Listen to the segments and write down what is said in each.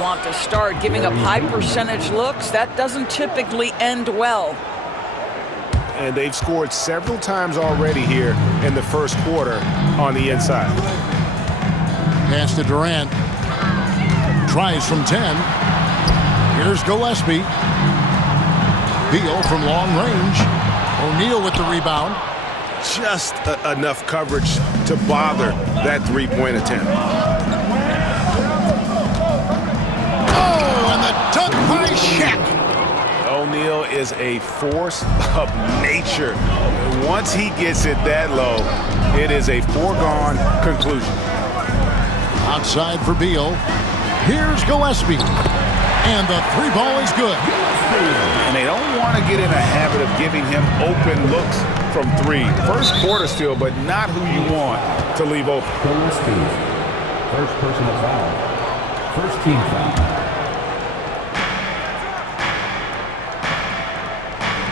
want to start. Giving up high percentage looks, that doesn't typically end well. And they've scored several times already here in the first quarter on the inside. Pass to Durant. Tries from 10. Here's Gillespie. Beal from long range. O'Neal with the rebound. Just enough coverage to bother that three-point attempt. Oh, and the dunk by SHAQ. O'Neal is a force of nature. Once he gets it that low, it is a foregone conclusion. Outside for Beal. Here's Gillespie. And the three ball is good. And they don't want to get in a habit of giving him open looks from three. First quarter still, but not who you want to leave open. Gillespie, first personal foul. First team foul.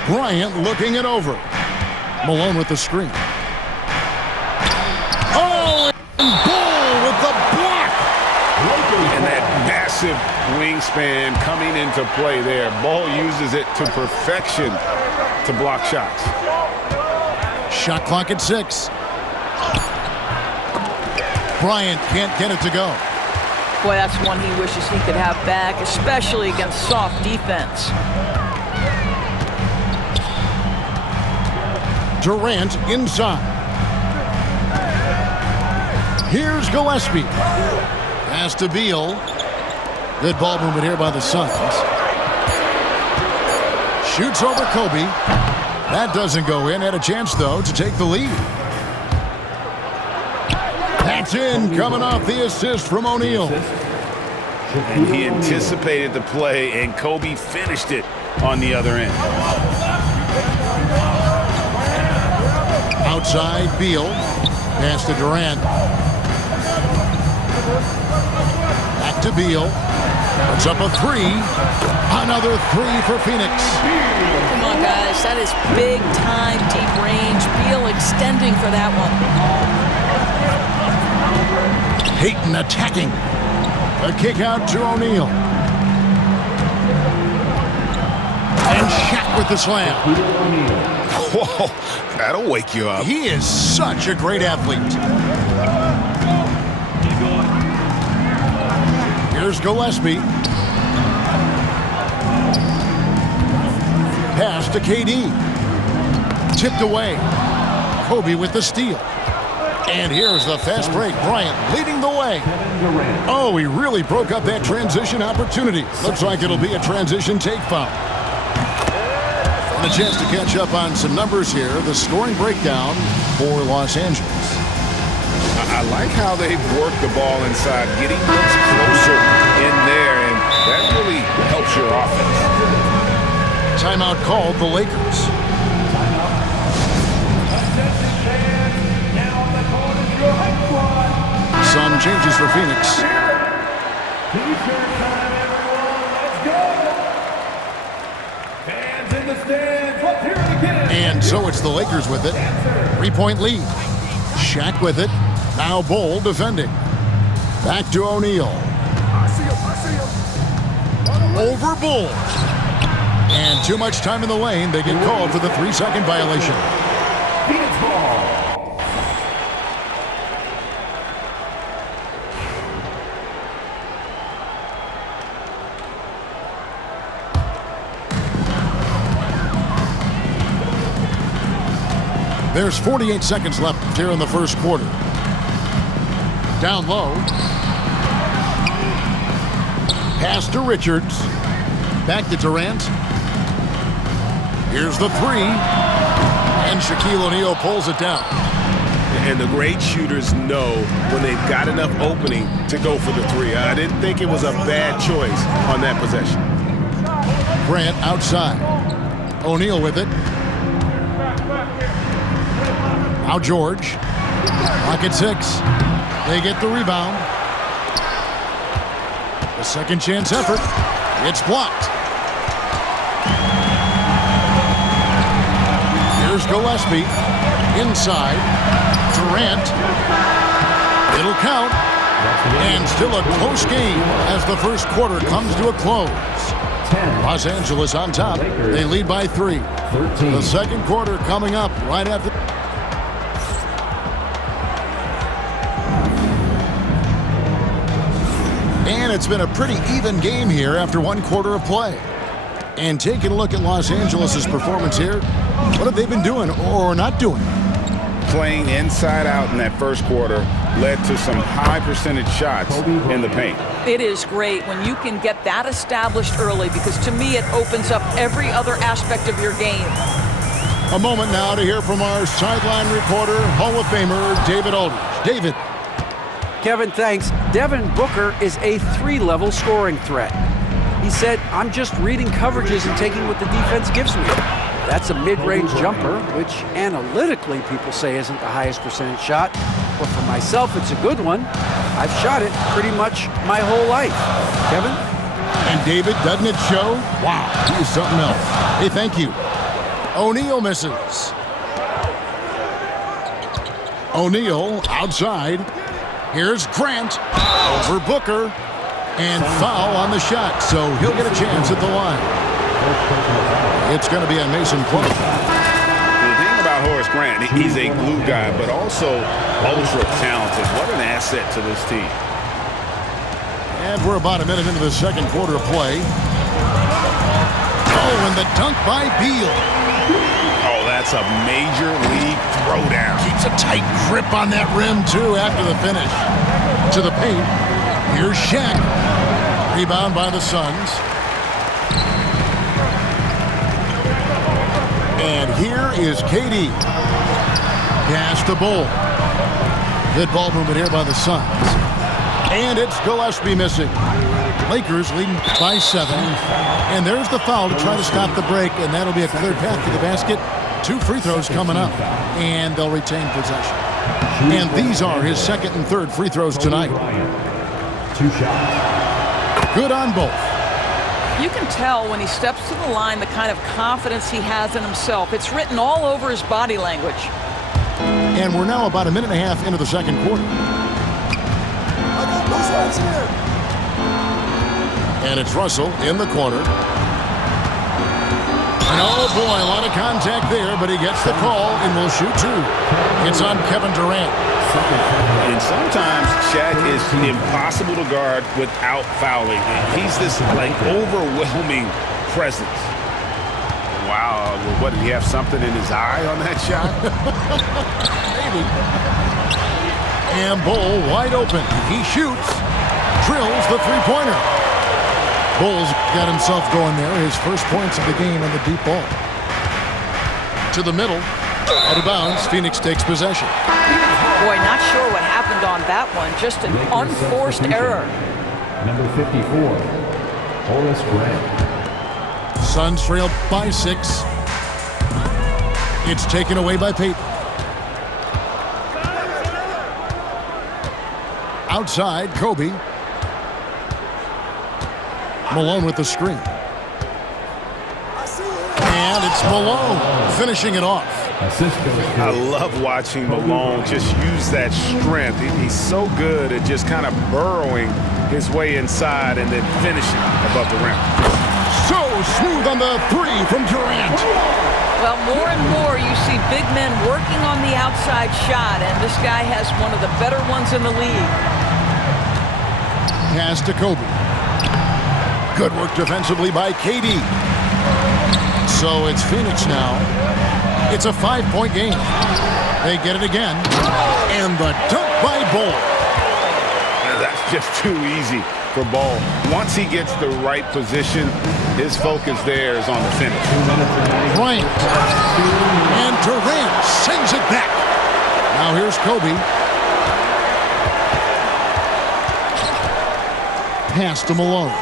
Bryant looking it over. Malone with the screen. Oh, and Bull with the block. And that massive wingspan coming into play there. Ball uses it to perfection to block shots. Shot clock at 6. Bryant can't get it to go. Boy, that's one he wishes he could have back, especially against soft defense. Durant inside. Here's Gillespie. Pass to Beal. Good ball movement here by the Suns. Shoots over Kobe. That doesn't go in. Had a chance, though, to take the lead. That's in, coming off the assist from O'Neal. And he anticipated the play, and Kobe finished it on the other end. Outside, Beal. Pass to Durant. Back to Beal. Puts up a three. Another three for Phoenix. Come on, guys. That is big time, deep range. Beal extending for that one. Payton attacking. A kick out to O'Neal. And SHAQ with the slam. Whoa, that'll wake you up. He is such a great athlete. Here's Gillespie. Pass to KD. Tipped away. Kobe with the steal. And here's the fast break. Bryant leading the way. Oh, he really broke up that transition opportunity. Looks like it'll be a transition take foul. And a chance to catch up on some numbers here. The scoring breakdown for Los Angeles. I like how they've worked the ball inside, getting things closer in there, and that really helps your offense. Timeout called the Lakers. Some changes for Phoenix. And so it's the Lakers with it. 3-point lead. SHAQ with it. Now Bull defending. Back to O'Neal. Over Bull. And too much time in the lane. They get called for the 3-second violation. Phoenix ball. There's 48 seconds left here in the first quarter. Down low. Pass to Richards. Back to Durant. Here's the three. And Shaquille O'Neal pulls it down. And the great shooters know when they've got enough opening to go for the three. I didn't think it was a bad choice on that possession. Grant outside. O'Neal with it. Now George. Clock at 6. They get the rebound. A second chance effort. It's blocked. Here's Gillespie. Inside. Durant. It'll count. And still a close game as the first quarter comes to a close. 10. Los Angeles on top. They lead by 3. 13. The second quarter coming up right after. And it's been a pretty even game here after one quarter of play. And taking a look at Los Angeles' performance here, what have they been doing or not doing? Playing inside out in that first quarter led to some high percentage shots in the paint. It is great when you can get that established early, because to me it opens up every other aspect of your game. A moment now to hear from our sideline reporter, Hall of Famer David Aldridge. David. Kevin, thanks. Devin Booker is a 3-level scoring threat. He said, I'm just reading coverages and taking what the defense gives me. That's a mid-range jumper, which analytically people say isn't the highest percentage shot. But for myself, it's a good one. I've shot it pretty much my whole life. Kevin? And David, doesn't it show? Wow, he is something else. Hey, thank you. O'Neal misses. O'Neal outside. Here's Grant over Booker. And foul on the shot, so he'll get a chance at the line. It's going to be a Mason Plumlee. The thing about Horace Grant, he's a glue guy, but also ultra talented. What an asset to this team. And we're about a minute into the second quarter of play. Oh, and the dunk by Beal. Oh, that's a major league throwdown. Keeps a tight grip on that rim, too, after the finish. To the paint. Here's SHAQ. Rebound by the Suns. And here is KD. Pass to Bull. Good ball movement here by the Suns. And it's Gillespie missing. Lakers leading by 7. And there's the foul to try to stop the break, and that'll be a clear path to the basket. 2 free throws coming up, and they'll retain possession. And these are his second and third free throws tonight. 2 shots. Good on both. You can tell when he steps to the line the kind of confidence he has in himself. It's written all over his body language. And we're now about a minute and a half into the second quarter. And it's Russell in the corner. And oh boy, a lot of contact there, but he gets the call and will shoot 2. It's on Kevin Durant. And sometimes SHAQ is impossible to guard without fouling. He's this like overwhelming presence. Wow, what, did he have something in his eye on that shot? Maybe. And Bull wide open. He shoots, drills the three-pointer. Bull's got himself going there. His first points of the game on the deep ball. To the middle, out of bounds. Phoenix takes possession. Boy, not sure what happened on that one. Just an unforced error. Number 54, Horace Grant. Suns trail by 6. It's taken away by Payton. Outside, Kobe. Malone with the screen. And it's Malone finishing it off. I love watching Malone just use that strength. He's so good at just kind of burrowing his way inside and then finishing above the rim. So smooth on the 3 from Durant. Well, more and more you see big men working on the outside shot, and this guy has one of the better ones in the league. Pass to Kobe. Good work defensively by KD. So it's Phoenix now. It's a 5-point game. They get it again. And the dunk by Bull. That's just too easy for Ball. Once he gets the right position, his focus there is on the finish. Bryant. And Durant sends it back. Now here's Kobe. Pass to Malone.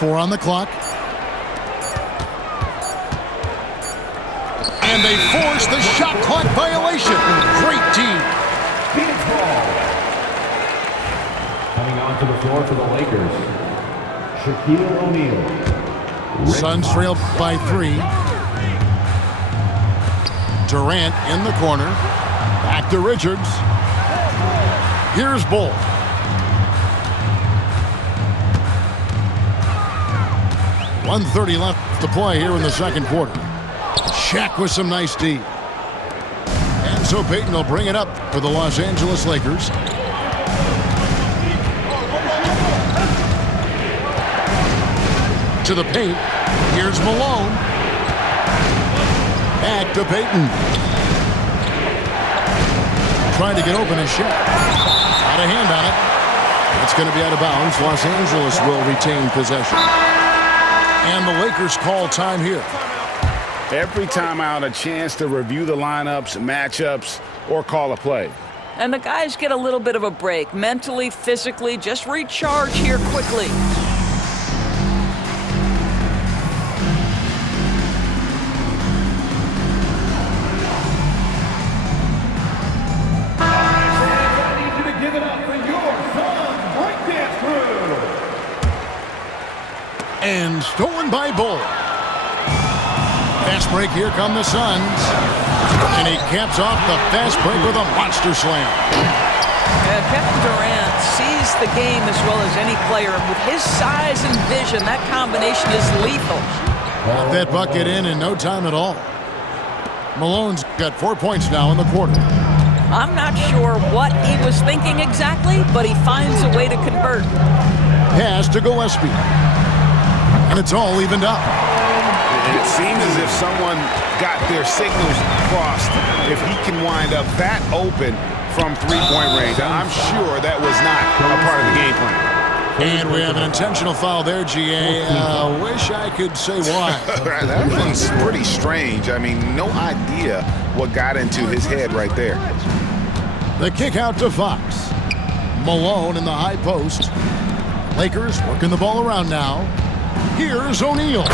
4 on the clock. And they force the shot clock violation. Great team. Phoenix ball. Coming onto the floor for the Lakers, Shaquille O'Neal. Suns trail by 3. Durant in the corner. Back to Richards. Here's Bull. .130 left to play here in the second quarter. SHAQ with some nice D. And so Payton will bring it up for the Los Angeles Lakers. To the paint. Here's Malone. Back to Payton. Trying to get open a shot. Out of hand on it. It's going to be out of bounds. Los Angeles will retain possession. And the Lakers call time here. Every timeout, a chance to review the lineups, matchups, or call a play. And the guys get a little bit of a break. Mentally, physically, just recharge here quickly. And stolen by Bull. Fast break, here come the Suns. And he caps off the fast break with a monster slam. Kevin Durant sees the game as well as any player. And with his size and vision, that combination is lethal. Got that bucket in no time at all. Malone's got 4 points now in the quarter. I'm not sure what he was thinking exactly, but he finds a way to convert. Pass to Gillespie. And it's all evened up. It seems as if someone got their signals crossed. If he can wind up that open from three-point range, I'm sure that was not a part of the game plan. And we have an intentional foul there, GA. Wish I could say why. That one's pretty strange. I mean, no idea what got into his head right there. The kick out to Fox. Malone in the high post. Lakers working the ball around now. Here's O'Neal.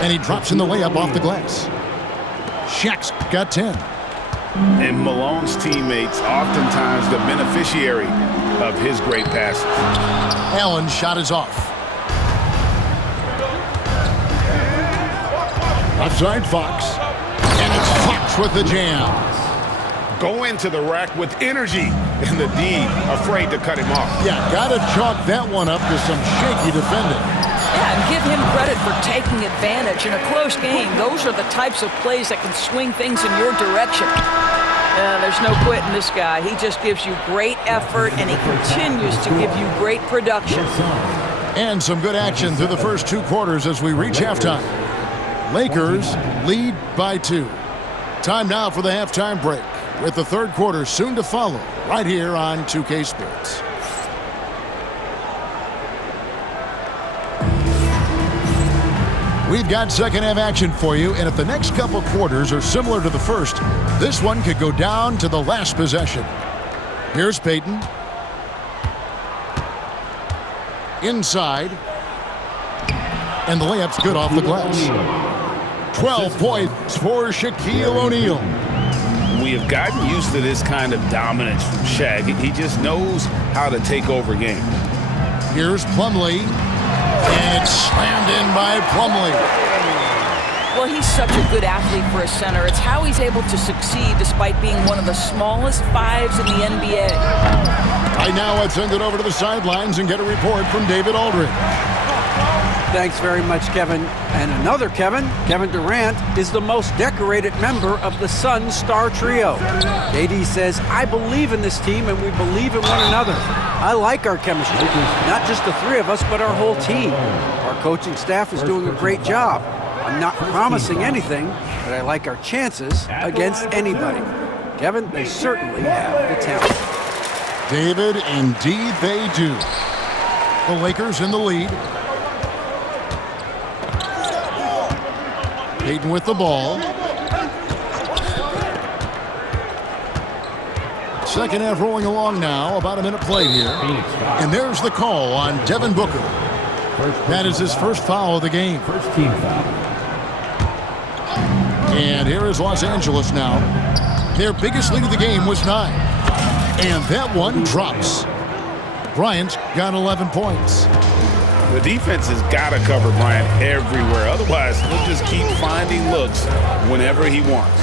And he drops in the layup off the glass. SHAQ's got 10. And Malone's teammates oftentimes the beneficiary of his great passes. Allen's shot is off. Outside Fox. And it's Fox with the jam. Go into the rack with energy, and the D afraid to cut him off. Yeah, gotta chalk that one up to some shaky defending. Yeah, and give him credit for taking advantage in a close game. Those are the types of plays that can swing things in your direction. There's no quitting this guy. He just gives you great effort, and he continues to give you great production. And some good action through the first two quarters as we reach halftime. Lakers lead by 2. Time now for the halftime break, with the third quarter soon to follow, right here on 2K Sports. We've got second half action for you, and if the next couple quarters are similar to the first, this one could go down to the last possession. Here's Payton. Inside. And the layup's good off the glass. 12 points for Shaquille O'Neal. We have gotten used to this kind of dominance from Shaq. He just knows how to take over games. Here's Plumlee. And it's slammed in by Plumlee. Well, he's such a good athlete for a center. It's how he's able to succeed despite being one of the smallest fives in the NBA. Right now, let's send it over to the sidelines and get a report from David Aldridge. Thanks very much, Kevin. And another Kevin, Kevin Durant, is the most decorated member of the Suns star trio. KD says, I believe in this team and we believe in one another. I like our chemistry, not just the three of us, but our whole team. Our coaching staff is doing a great job. I'm not promising anything, but I like our chances against anybody. Kevin, they certainly have the talent. David, indeed they do. The Lakers in the lead. Payton with the ball. Second half rolling along now. About a minute played here. And there's the call on Devin Booker. That is his first foul of the game. First team foul. And here is Los Angeles now. Their biggest lead of the game was 9. And that one drops. Bryant's got 11 points. The defense has got to cover Bryant everywhere. Otherwise, he'll just keep finding looks whenever he wants.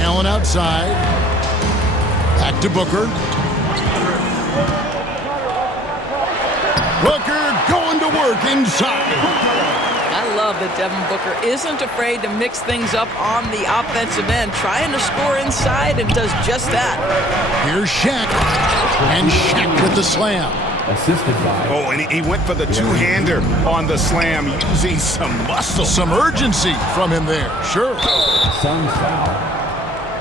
Allen outside. Back to Booker. Booker going to work inside. I love that Devin Booker isn't afraid to mix things up on the offensive end, trying to score inside, and does just that. Here's SHAQ. And SHAQ with the slam. Assisted by. Oh, and he went for the two-hander on the slam, using some muscle. Some urgency from him there, sure. Suns foul.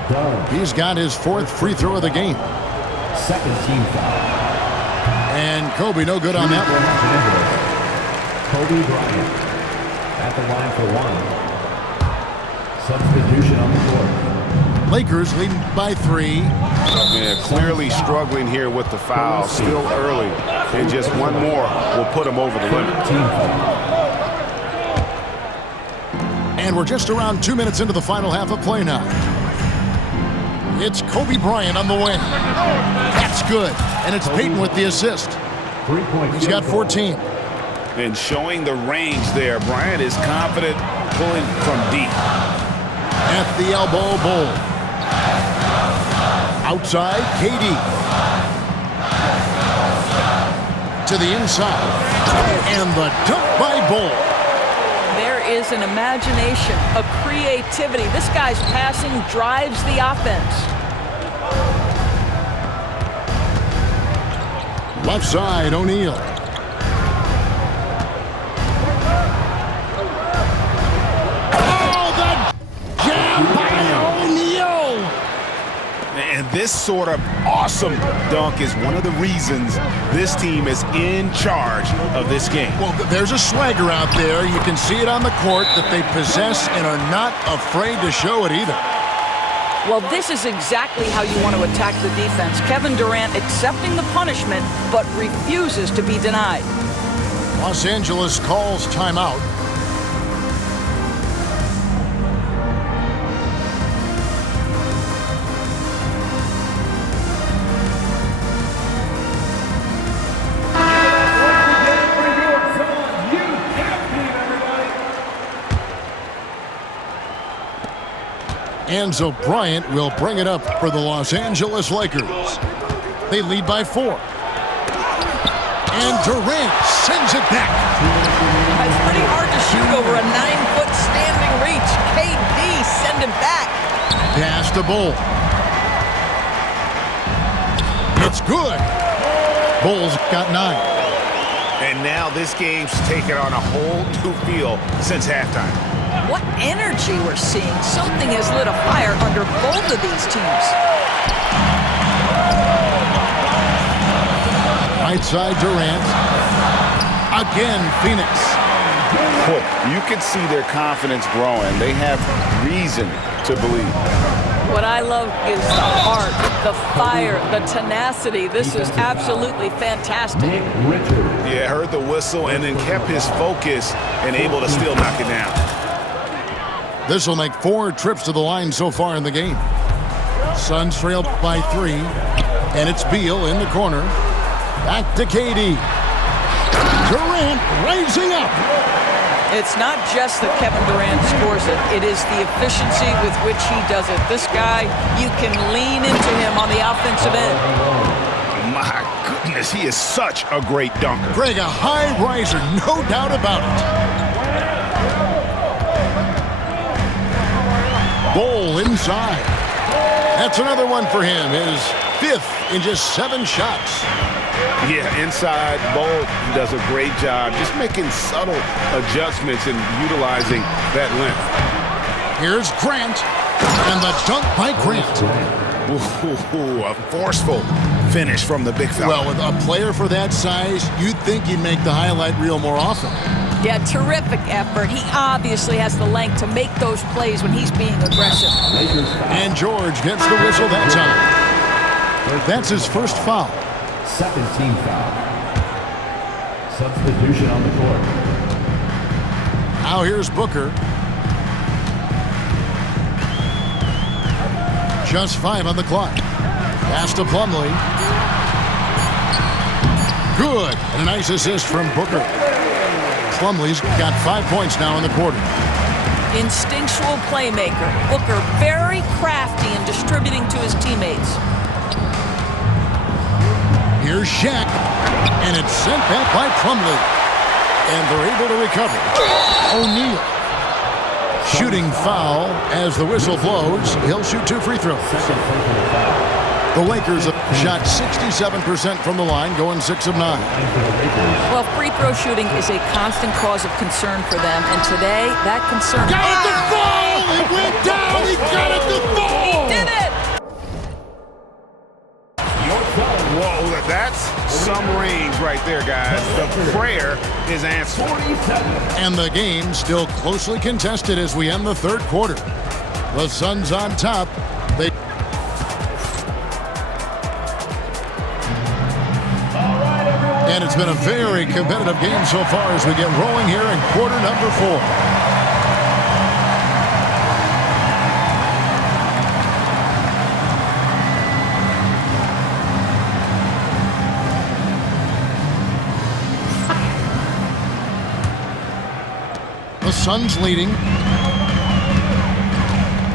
Done. He's got his 4th free throw of the game. Second team foul. And Kobe no good on that one. Kobe Bryant at the line for 1. Substitution on the court. Lakers leading by 3. Yeah, clearly struggling here with the foul. Still early. And just one more will put him over the limit. Team foul. And we're just around 2 minutes into the final half of play now. It's Kobe Bryant on the wing. That's good. And it's Peyton with the assist. 3-point. He's got 14. And showing the range there. Bryant is confident pulling from deep. At the elbow, Bull. Outside, KD. To the inside. And the dunk by Bull. There is an imagination, a creativity. This guy's passing drives the offense. Left side, O'Neal. Oh, the jam by O'Neal! And this sort of awesome dunk is one of the reasons this team is in charge of this game. Well, there's a swagger out there. You can see it on the court that they possess and are not afraid to show it either. Well, this is exactly how you want to attack the defense. Kevin Durant accepting the punishment, but refuses to be denied. Los Angeles calls timeout. Enzo Bryant will bring it up for the Los Angeles Lakers. They lead by 4. And Durant sends it back. It's pretty hard to shoot over a 9-foot standing reach. KD send it back. Pass to Bull. It's good. Bull's got 9. And now this game's taken on a whole new feel since halftime. What energy we're seeing. Something has lit a fire under both of these teams. Right side, Durant. Again, Phoenix. Boy, you can see their confidence growing. They have reason to believe. What I love is the heart, the fire, the tenacity. This is absolutely fantastic. Yeah, heard the whistle and then kept his focus and able to still knock it down. This will make 4 trips to the line so far in the game. Suns trail by 3. And it's Beal in the corner. Back to KD. Durant rising up. It's not just that Kevin Durant scores it. It is the efficiency with which he does it. This guy, you can lean into him on the offensive end. My goodness, he is such a great dunker. Greg, a high riser, no doubt about it. Bull inside. That's another one for him. His 5th in just 7 shots. Yeah, inside, Bull does a great job just making subtle adjustments and utilizing that length. Here's Grant, and the dunk by Grant. Ooh, a forceful finish from the big fella. Well, with a player for that size, you'd think he'd make the highlight reel more often. Yeah, terrific effort. He obviously has the length to make those plays when he's being aggressive. And George gets the whistle that time. That's his first foul. Second team foul. Substitution on the court. Now here's Booker. Just 5 on the clock. Pass to Plumlee. Good. And a nice assist from Booker. Plumlee's got 5 points now in the quarter. Instinctual playmaker. Booker very crafty in distributing to his teammates. Here's SHAQ, and it's sent back by Plumlee. And they're able to recover. O'Neal. Shooting foul as the whistle blows. He'll shoot 2 free throws. The Lakers have shot 67% from the line, going 6 of 9. Well, free throw shooting is a constant cause of concern for them, and today that concern... Got it to fall! It went down! He got it to fall! He did it! Whoa, that's some range right there, guys. The prayer is answered. And the game still closely contested as we end the third quarter. The Suns on top. And it's been a very competitive game so far as we get rolling here in quarter number 4. The Suns leading.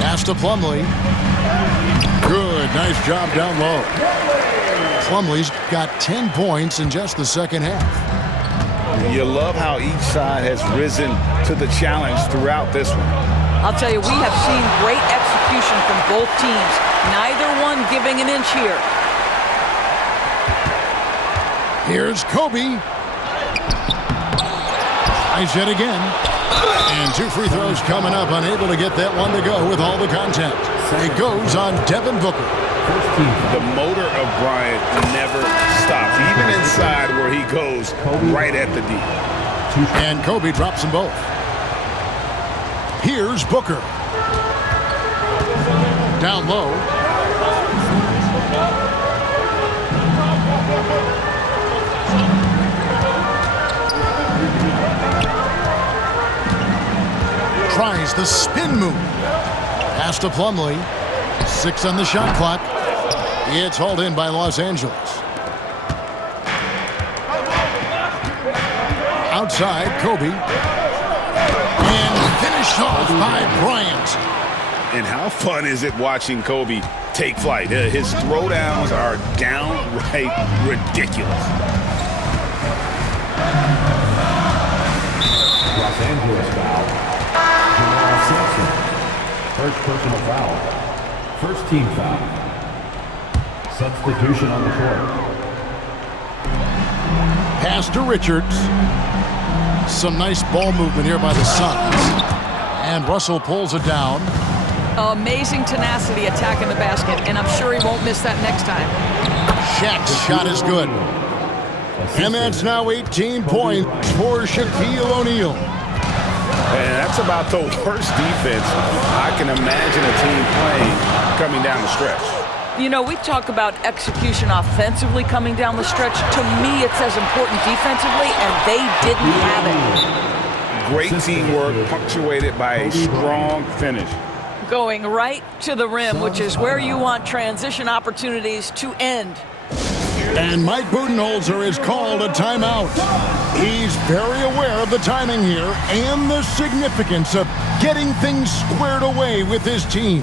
Pass to Plumlee. Good, nice job down low. Plumlee's got 10 points in just the second half. You love how each side has risen to the challenge throughout this one. I'll tell you, we have seen great execution from both teams. Neither one giving an inch here. Here's Kobe. Tries yet again. And 2 free throws coming up, unable to get that one to go with all the contact. It goes on Devin Booker. The motor of Bryant never stops, even inside where he goes right at the D. And Kobe drops them both. Here's Booker. Down low. Tries the spin move. Pass to Plumlee. 6 on the shot clock. It's hauled in by Los Angeles. Outside, Kobe. And finished off by Bryant. And how fun is it watching Kobe take flight? His throwdowns are downright ridiculous. Los Angeles foul. Jamal Simpson. First personal foul. First team foul. Substitution on the court. Pass to Richards. Some nice ball movement here by the Suns. And Russell pulls it down. Amazing tenacity attacking the basket, and I'm sure he won't miss that next time. SHAQ's shot is good. And that's now 18 points for Shaquille O'Neal. And that's about the worst defense I can imagine a team playing coming down the stretch. You know, we talk about execution offensively coming down the stretch. To me, it's as important defensively, and they didn't have it. Great teamwork punctuated by a strong finish. Going right to the rim, which is where you want transition opportunities to end. And Mike Budenholzer has called a timeout. He's very aware of the timing here and the significance of getting things squared away with his team.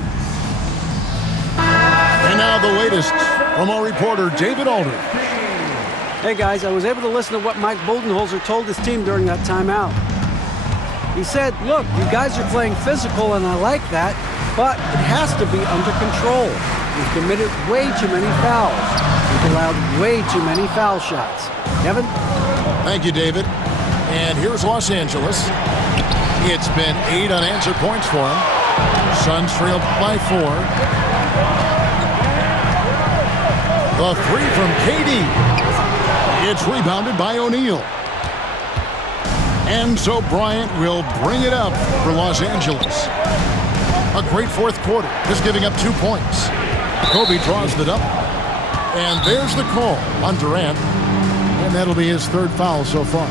And now the latest from our reporter, David Aldridge. Hey guys, I was able to listen to what Mike Budenholzer told his team during that timeout. He said, look, you guys are playing physical and I like that, but it has to be under control. We've committed way too many fouls. We've allowed way too many foul shots. Kevin? Thank you, David. And here's Los Angeles. It's been 8 unanswered points for him. Suns trailed by 4. The 3 from KD. It's rebounded by O'Neal. And so Bryant will bring it up for Los Angeles. A great fourth quarter, just giving up 2 points. Kobe draws the double. And there's the call on Durant. And that'll be his 3rd foul so far.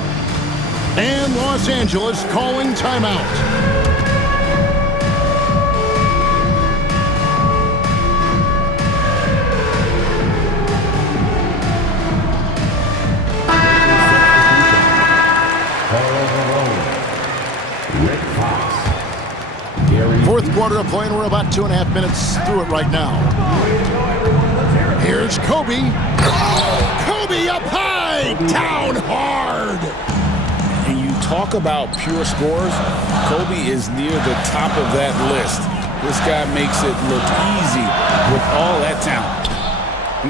And Los Angeles calling timeout. Fourth quarter of play, and we're about 2.5 minutes through it right now. Here's Kobe. Kobe! Kobe up high, down hard. And you talk about pure scores, Kobe is near the top of that list. This guy makes it look easy with all that talent.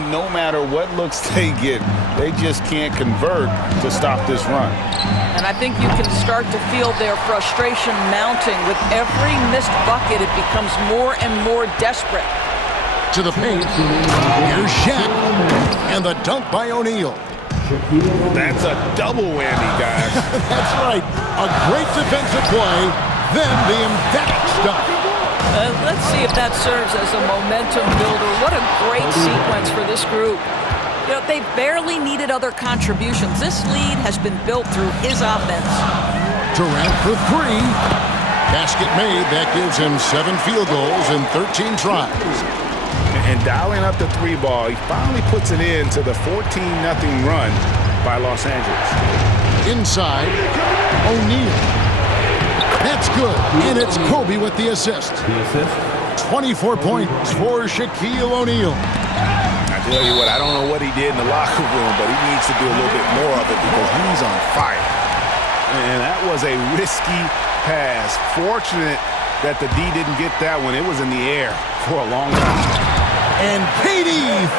No matter what looks they get, they just can't convert to stop this run. And I think you can start to feel their frustration mounting. With every missed bucket, it becomes more and more desperate. To the paint. Here's Shaq. And the dunk by O'Neal. That's a double whammy, guys. That's right. A great defensive play, then the emphatic dunk. Let's see if that serves as a momentum builder. What a great sequence for this group. You know, they barely needed other contributions. This lead has been built through his offense. Durant for three. Basket made. That gives him 7 field goals in 13 tries. And dialing up the 3 ball, he finally puts it into the 14-0 run by Los Angeles. Inside, O'Neal. That's good, and it's Kobe with the assist. 24 points for Shaquille O'Neal. I tell you what, I don't know what he did in the locker room, but he needs to do a little bit more of it because he's on fire. And that was a risky pass. Fortunate that the D didn't get that one. It was in the air for a long time. And KD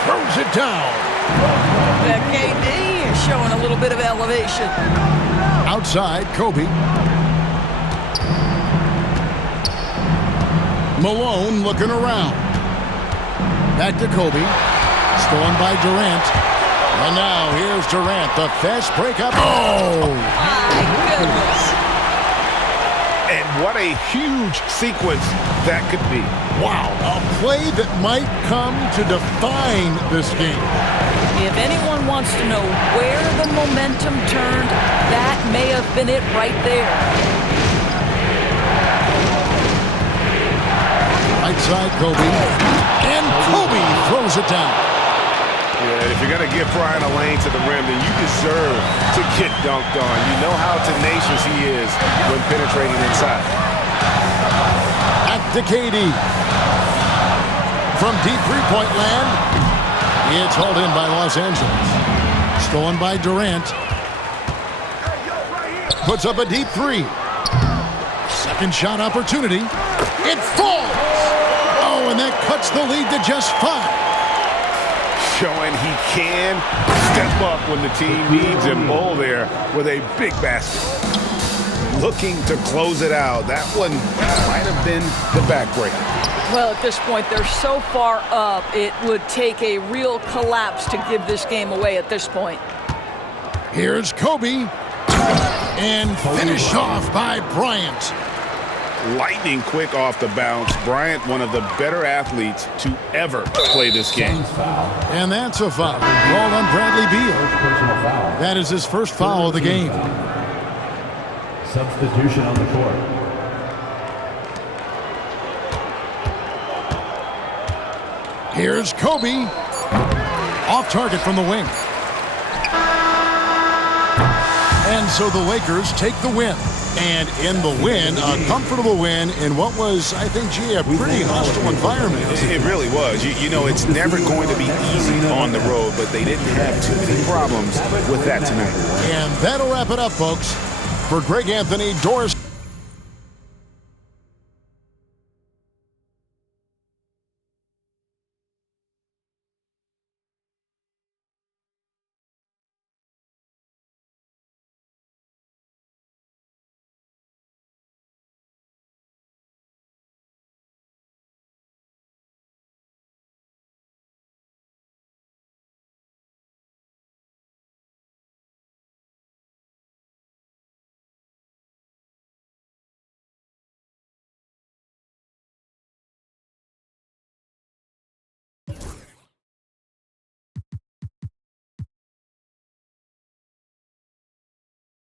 throws it down. KD is showing a little bit of elevation. Outside, Kobe. Malone looking around. Back to Kobe. Stolen by Durant. And now here's Durant. The fast break up. Oh! My goodness. And what a huge sequence that could be. Wow, a play that might come to define this game. If anyone wants to know where the momentum turned, that may have been it right there. Right side, Kobe. And Kobe throws it down. Yeah, if you're going to give Brian a lane to the rim, then you deserve to get dunked on. You know how tenacious he is when penetrating inside. Back to KD. From deep three-point land, it's hauled in by Los Angeles. Stolen by Durant. Puts up a deep three. Second shot opportunity. It falls! Oh, and that cuts the lead to just 5. Showing he can step up when the team needs him. Bull there with a big basket. Looking to close it out. That one might have been the backbreaker. Well, at this point, they're so far up, it would take a real collapse to give this game away at this point. Here's Kobe. And finished off by Bryant. Lightning quick off the bounce. Bryant, one of the better athletes to ever play this game. And that's a foul. Called on Bradley Beal. That is his first foul of the game. Substitution on the court. Here's Kobe. Off target from the wing. And so the Lakers take the win. And in the win, a comfortable win in what was, I think, a pretty hostile environment. It really was. You know, it's never going to be easy on the road, but they didn't have too many problems with that tonight. And that'll wrap it up, folks. For Greg Anthony, Doris